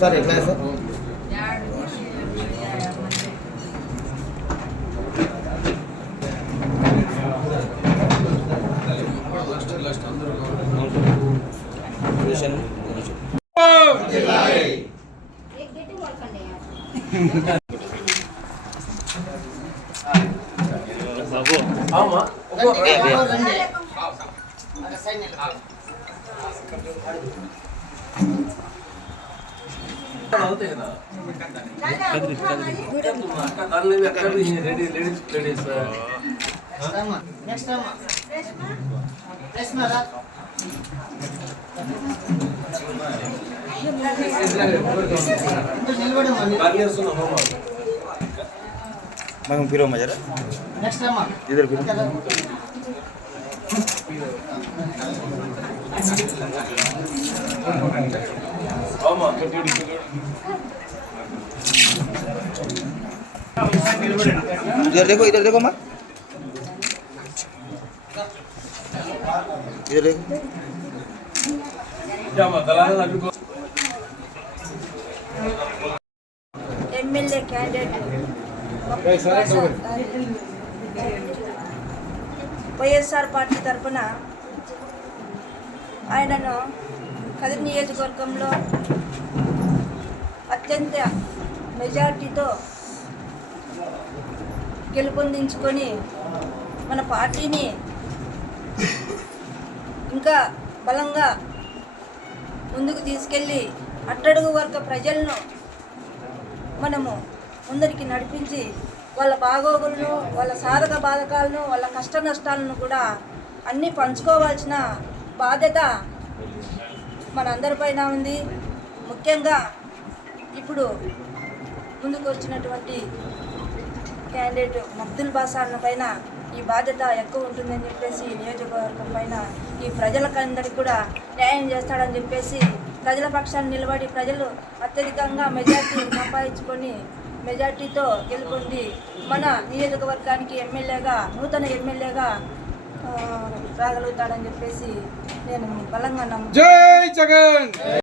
Sir ఎట్లా sir मैं फिरो मजा नेक्स्ट इधर फिरो इधर देखो माँ इधर देखो ఎమ్మెల్యే క్యాండిడేట్ వైఎస్ఆర్ పార్టీ తరఫున ఆయనను కదిరి నియోజకవర్గంలో అత్యంత మెజార్టీతో గెలుపొందించుకొని మన పార్టీని ఇంకా బలంగా ముందుకు తీసుకెళ్ళి అట్టడుగు వర్గ ప్రజలను మనము ముందరికి నడిపించి వాళ్ళ బాగోగులను వాళ్ళ సాధక బాధకాలను వాళ్ళ కష్ట నష్టాలను కూడా అన్నీ పంచుకోవాల్సిన బాధ్యత మనందరిపైన ఉంది. ముఖ్యంగా ఇప్పుడు ముందుకు వచ్చినటువంటి క్యాండిడేట్ మబ్దుల్ బాసాన్ పైన ఈ బాధ్యత ఎక్కువ ఉంటుందని చెప్పేసి నియోజకవర్గం పైన ఈ ప్రజలకందరికీ కూడా న్యాయం చేస్తాడని చెప్పేసి ప్రజల పక్షాన్ని నిలబడి ప్రజలు అత్యధికంగా మెజార్టీ సంపాదించుకొని మెజార్టీతో గెలుపొంది మన నియోజకవర్గానికి ఎమ్మెల్యేగా నూతన ఎమ్మెల్యేగా రాగలుగుతాడని చెప్పేసి నేను బలంగా నమ్ముతున్నాను. జై జగన్.